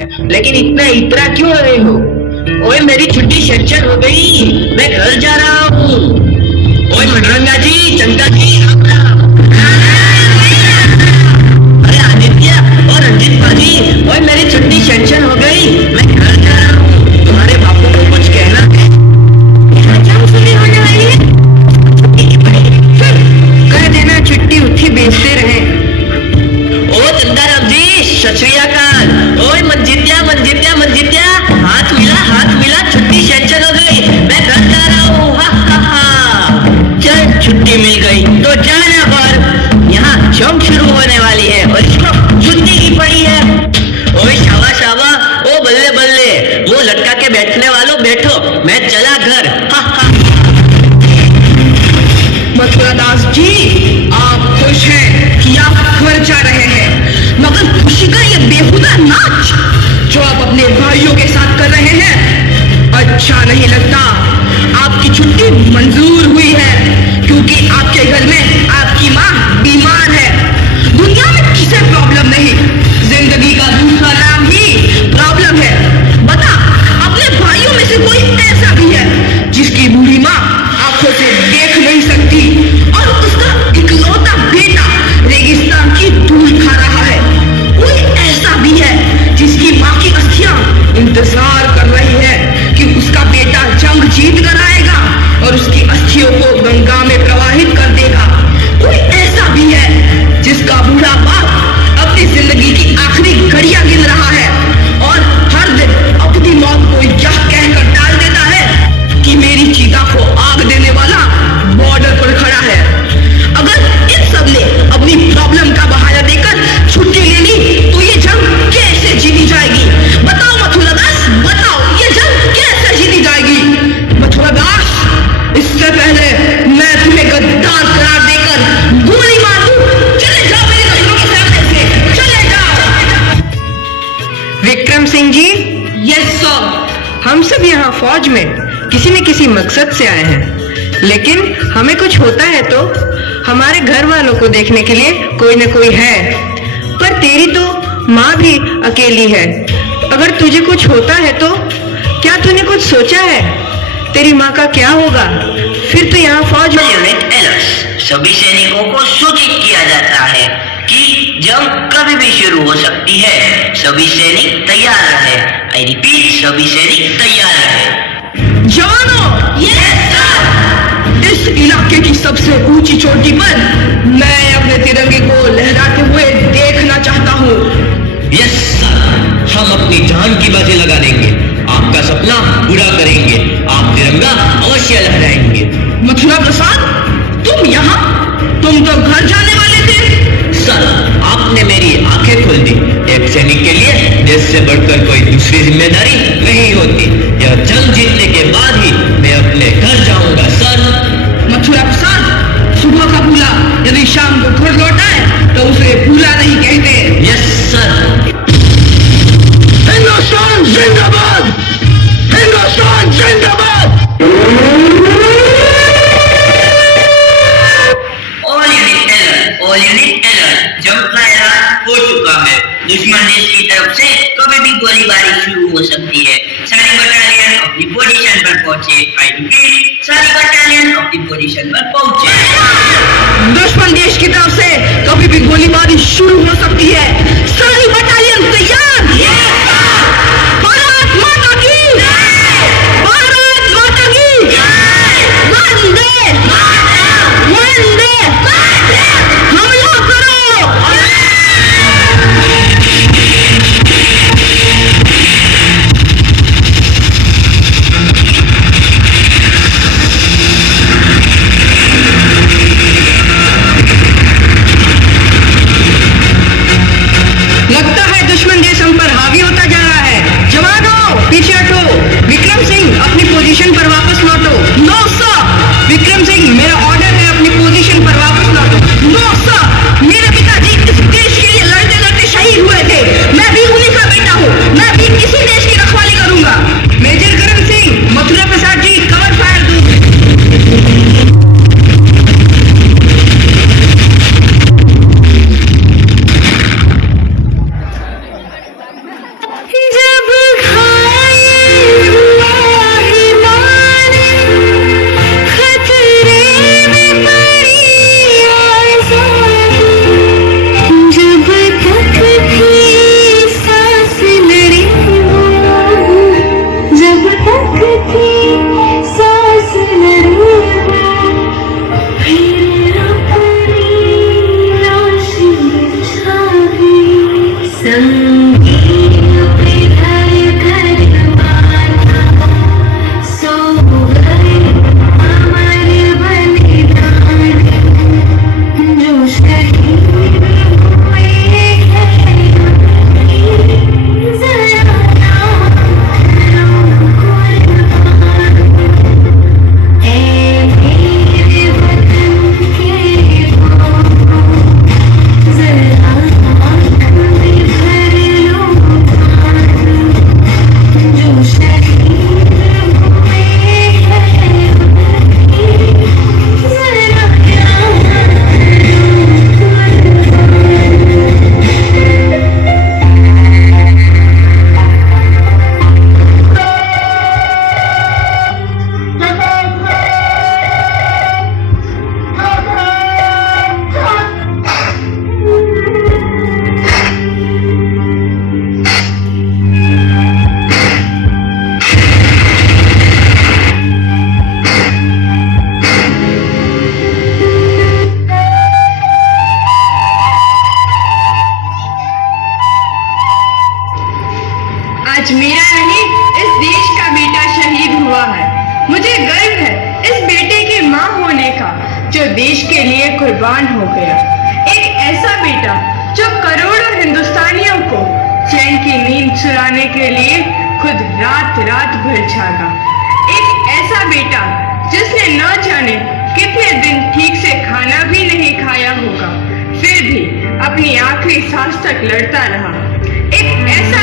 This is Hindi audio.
लेकिन इतना इतना क्यों रहे हो? ओए मेरी छुट्टी सेंक्शन हो गई, मैं घर जा रहा हूँ। ओए मनरंगा जी, चंदा जी, राम राम। अरे आदित्य और रंजित भाजी, ओए मेरी छुट्टी सेंक्शन हो गई, मैं घर जा रहा हूँ। तुम्हारे बापू को कुछ कहना है? होने वाली है, कह देना छुट्टी उठी बेचते रहे। ओ चंदाराम जी, सत श्री अकाल। ओए मंजित्या मंजित्या मंजित्या, हाथ मिला, छुट्टी सेंक्शन हो गई, मैं घर जा रहा हूँ। हा हा हा। चल छुट्टी मिल गई तो जाना पर यहाँ जंग शुरू होने वाली है और इसको छुट्टी की पड़ी है। ओए शाबा शाबा, ओ बल्ले बल्ले, वो लटका के बैठने वालों बैठो, मैं चला घर। हा हा। मथुरा दास जी, आप खुश हैं कि आप घर जा रहे हैं, मगर खुशी का ये बेहुदा नाच जो आप अपने भाइयों के साथ कर रहे हैं अच्छा नहीं लगता। आपकी छुट्टी मंजूर हुई है क्योंकि आपके घर में आपकी माँ बीमार है। दुनिया में किसे प्रॉब्लम नहीं, जिंदगी का दूसरा नाम ही प्रॉब्लम है। बता, अपने भाइयों में से कोई ऐसा भी है जिसकी बूढ़ी माँ आंखों से देख नहीं सकती और उसका इकलौता बेटा रेगिस्तान की धूल खा रहा है? कोई ऐसा भी है जिसकी माँ की अस्थियां इंतजार कर रही है कि उसका बेटा जंग जीत कर आएगा और उसकी अस्थियों को गंगा में प्रवाहित कर देगा? कोई ऐसा भी है जिसका बूढ़ा बाप अपनी जिंदगी की आखिरी घड़ियां गिन रहा है और हर दिन अपनी मौत को यह कहकर टाल देता है कि मेरी चीता को आग देने वाला बॉर्डर पर खड़ा है? अगर इन सब ने अपनी प्रॉब्लम का बहाना देकर छुट्टी ले ली तो ये जंग कैसे जीती जाएगी? बताओ मथुरा दास, बताओ ये जंग कैसे जीती जाएगी? मथुरा दास, इससे पहले मैं तुम्हें गद्दार करार देकर गोली मार दूं, चले जाओ मेरे दुश्मनों के सामने से, चले जाओ। Vikram Singh ji, yes sir. हम सब यहाँ फौज में किसी न किसी मकसद से आए हैं, लेकिन हमें कुछ होता है तो हमारे घर वालों को देखने के लिए कोई न कोई है। पर तेरी तो माँ भी अकेली है, अगर तुझे कुछ होता है तो क्या तूने कुछ सोचा है? तेरी माँ का क्या होगा? फिर तो यहाँ फौज में सभी सैनिकों को सूचित किया जाता है कि जंग कभी भी शुरू हो सकती है। सभी सैनिक तैयार रहे। आई रिपीट, सभी सैनिक तैयार रहे। जवानों, यस सर। इस इलाके की सबसे ऊंची चोटी पर मैं अपने तिरंगे को लहराते हुए देखना चाहता हूँ। यस सर, हम अपनी जान की बाजी लगा देंगे, आपका सपना पूरा करेंगे, आप तिरंगा अवश्य लहराएंगे। मथुरा प्रसाद, तुम यहाँ? तुम तो घर जाने वाले थे। सर, आपने मेरी आंखें खोल दी। एक सैनिक के लिए देश से बढ़कर कोई दूसरी जिम्मेदारी नहीं होती। यह जंग जीतने के बाद ही मैं अपने घर जाऊंगा सर। मथुरा प्रसाद, सुबह का भूला यदि शाम को घर लौट आए तो उसे भूला नहीं कहते। Yes sir. हिंदुस्तान जिंदाबाद, हिंदुस्तान जिंदाबाद। ऑल यूनिट अलर्ट, जंग का ऐलान हो चुका है। दुश्मन देश की तरफ से कभी भी गोलीबारी शुरू हो सकती है। सारी बटालियन अपनी पोजीशन पर पहुंचे। आई रिपीट, सारी बटालियन अपनी पोजीशन पर पहुंचे। दुश्मन देश की तरफ से कभी भी गोलीबारी शुरू हो सकती है। सारी बटालियन तैयार। भारत माता की, भारत माता की, वंदे वंदे, हमला करो। आज मेरा नहीं, इस देश का बेटा शहीद हुआ है। मुझे गर्व है इस बेटे की माँ होने का, जो देश के लिए कुर्बान हो गया। एक ऐसा बेटा जो करोड़ों हिंदुस्तानियों को चैन की नींद चुराने के लिए खुद रात रात भर जागा। एक ऐसा बेटा जिसने न जाने कितने दिन ठीक से खाना भी नहीं खाया होगा, फिर भी अपनी आखिरी सांस तक लड़ता रहा। एक ऐसा